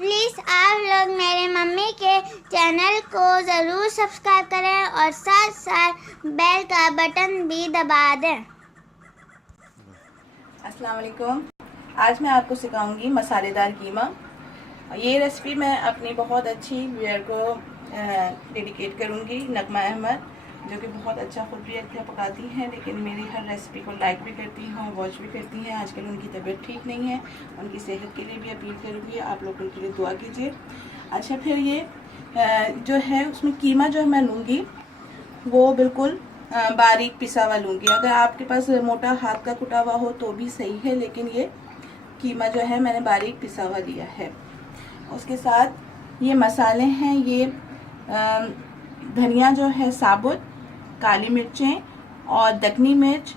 Please आप लोग मेरे मम्मी के चैनल को ज़रूर सब्सक्राइब करें और साथ साथ बेल का बटन भी दबा दें। अस्सलाम वालेकुम। आज मैं आपको सिखाऊंगी मसालेदार कीमा। ये रेसिपी मैं अपनी बहुत अच्छी व्यूअर को डेडिकेट करूंगी, नगमा अहमद, जो कि बहुत अच्छा खुद भी अच्छा पकाती हैं, लेकिन मेरी हर रेसिपी को लाइक भी करती हैं, वॉच भी करती हैं। आजकल उनकी तबीयत ठीक नहीं है, उनकी सेहत के लिए भी अपील करूँगी, आप लोग उनके लिए दुआ कीजिए। अच्छा, फिर ये जो है उसमें कीमा जो मैं लूँगी वो बिल्कुल बारीक पिसा हुआ लूँगी। अगर आपके पास मोटा हाथ का कुटा हुआ हो तो भी सही है, लेकिन ये कीमा जो है मैंने बारीक पिसा हुआ लिया है। उसके साथ ये मसाले हैं, ये धनिया जो है साबुत, काली मिर्चें और दखनी मिर्च,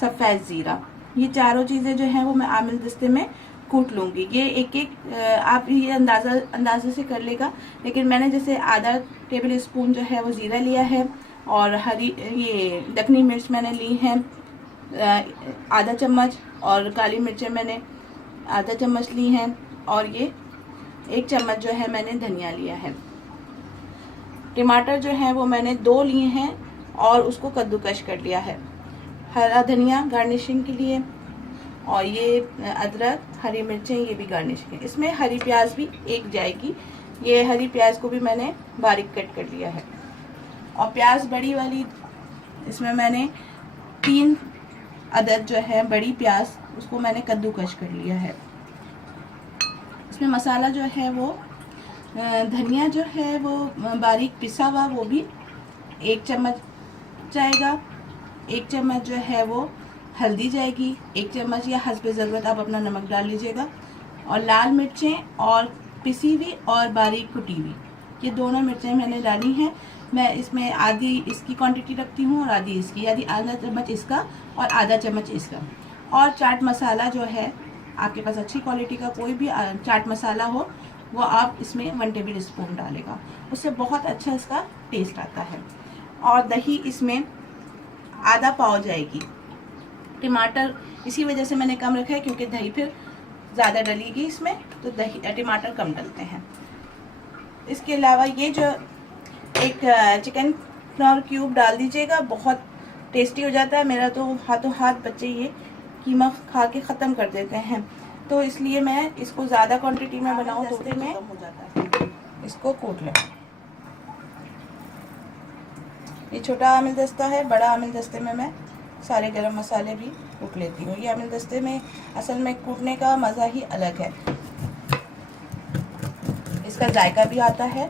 सफ़ेद ज़ीरा, ये चारों चीज़ें जो हैं वो मैं आमिल दस्ते में कूट लूँगी। ये एक एक आप ये अंदाज़े से कर लेगा, लेकिन मैंने जैसे आधा टेबल स्पून जो है वो ज़ीरा लिया है और हरी ये दखनी मिर्च मैंने ली है आधा चम्मच, और काली मिर्चें मैंने आधा चम्मच ली हैं, और ये 1 चम्मच जो है मैंने धनिया लिया है। टमाटर जो है वो मैंने 2 लिए हैं और उसको कद्दूकश कर लिया है। हरा धनिया गार्निशिंग के लिए, और ये अदरक, हरी मिर्चें, ये भी गार्निशिंग। इसमें हरी प्याज भी 1 जाएगी। ये हरी प्याज को भी मैंने बारीक कट कर लिया है। और प्याज बड़ी वाली, इसमें मैंने 3 अदद जो है बड़ी प्याज, उसको मैंने कद्दूकश कर लिया है। इसमें मसाला जो है वो धनिया जो है वो बारीक पिसा हुआ, वो भी 1 चम्मच जाएगा। 1 चम्मच जो है वो हल्दी जाएगी, 1 चम्मच या हस्बे ज़रूरत आप अपना नमक डाल लीजिएगा। और लाल मिर्चें और पिसी हुई और बारीक कुटी हुई, ये दोनों मिर्चें मैंने डाली हैं। मैं इसमें आधी इसकी क्वांटिटी रखती हूँ और आधी इसकी, यानी आधा चम्मच इसका और आधा चम्मच इसका। और चाट मसाला जो है, आपके पास अच्छी क्वालिटी का कोई भी चाट मसाला हो, वो आप इसमें 1 टेबल स्पून डालेगा, उससे बहुत अच्छा इसका टेस्ट आता है। और दही इसमें आधा पाव जाएगी। टमाटर इसी वजह से मैंने कम रखा है, क्योंकि दही फिर ज़्यादा डलेगी इसमें, तो दही टमाटर कम डलते हैं। इसके अलावा ये जो एक चिकन फ्लावर क्यूब डाल दीजिएगा, बहुत टेस्टी हो जाता है। मेरा तो हाथों हाथ बच्चे ये कीमा खा के ख़त्म कर देते हैं, तो इसलिए मैं इसको ज़्यादा क्वांटिटी में बनाऊँ तो में हो जाता है। इसको कूट लें। ये छोटा आमिल दस्ता है, बड़ा आमिल दस्ते में मैं सारे गरम मसाले भी कूट लेती हूँ। ये आमिल दस्ते में असल में कूटने का मज़ा ही अलग है, इसका जायका भी आता है।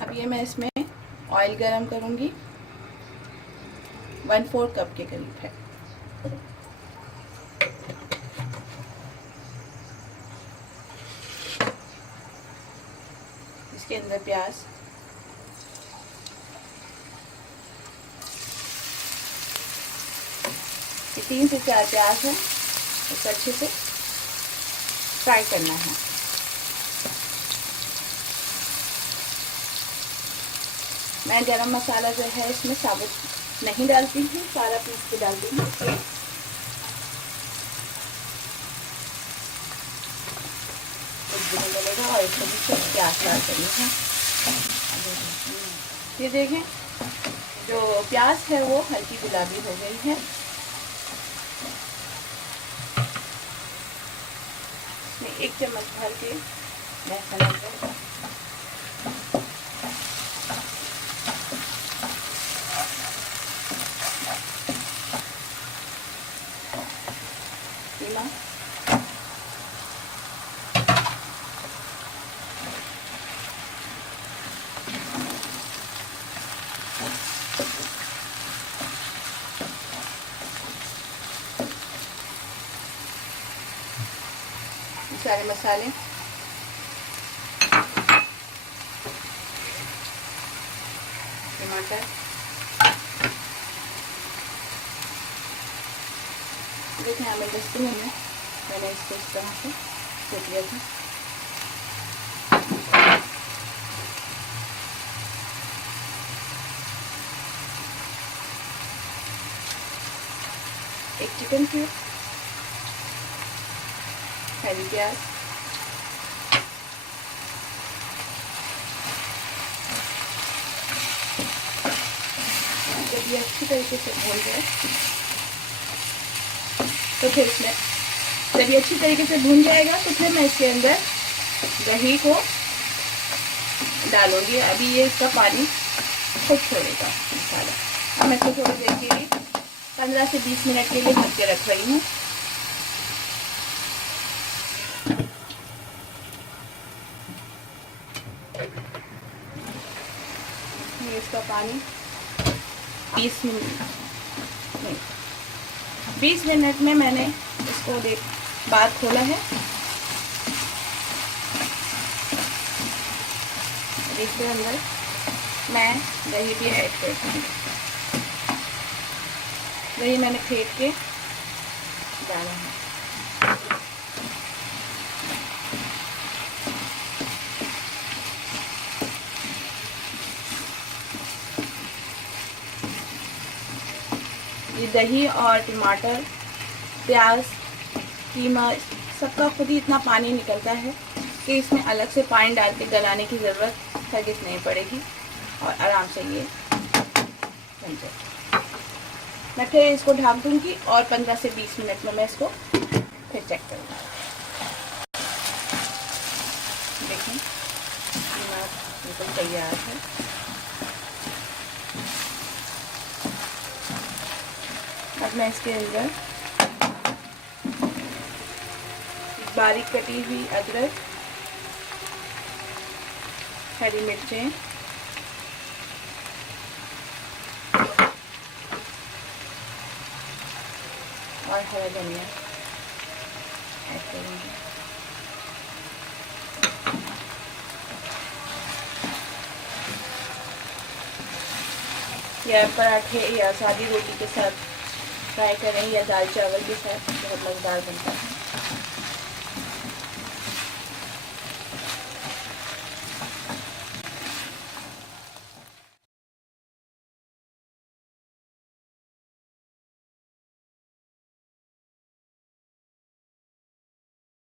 अब ये मैं इसमें ऑयल गरम करूँगी, 1/4 कप के करीब है। इसके अंदर प्याज, ये 3 से 4 प्याज है, इसको अच्छे से फ्राई करना है। मैं गरम मसाला जो है इसमें साबुत नहीं डालती हूँ, सारा पीस के डालती हूँ। डलेगा और इसको भी प्याज फ्राई करनी है। ये देखें, जो प्याज है वो हल्की गुलाबी हो गई है। इसमें 1 चम्मच भर के लहसुन अदरक, कीमा, सारे मसाले, टमाटर, देखें हमें दस्ते में मैंने इसको इस तरह से कूट लिया था। एक चिकन क्यूब, हरी प्याज, जब ये अच्छी तरीके से भून जाए तो फिर इसमें, जब ये अच्छी तरीके से भून जाएगा तो फिर मैं इसके अंदर दही को डालूंगी। अभी ये इसका पानी खूब छोड़ेगा मसाला। अब मैं इसको थोड़ी देर के लिए 15 से 20 मिनट के लिए ढक के रख रही हूँ। ये इसका पानी 20 मिनट में मैंने इसको बाद खोला है। इसके अंदर मैं दही भी ऐड कर दूँगी। दही मैंने फेंट के डाला है। ये दही और टमाटर, प्याज, कीमा, सबका खुद ही इतना पानी निकलता है कि इसमें अलग से पानी डाल के गलाने की ज़रूरत हरगिज़ नहीं पड़ेगी और आराम से ये बन जाए। मैं फिर इसको ढक दूंगी और 15 से 20 मिनट में मैं इसको फिर चेक करूँगी। देखें, कीमा बिल्कुल तैयार है। अब मैं इसके अंदर बारीक कटी हुई अदरक, हरी मिर्चें, और हरा धनिया ऐड करूँगी। या पराठे या सादी रोटी के साथ फ्राई करें या दाल चावल के साथ बहुत मज़ेदार बनता है।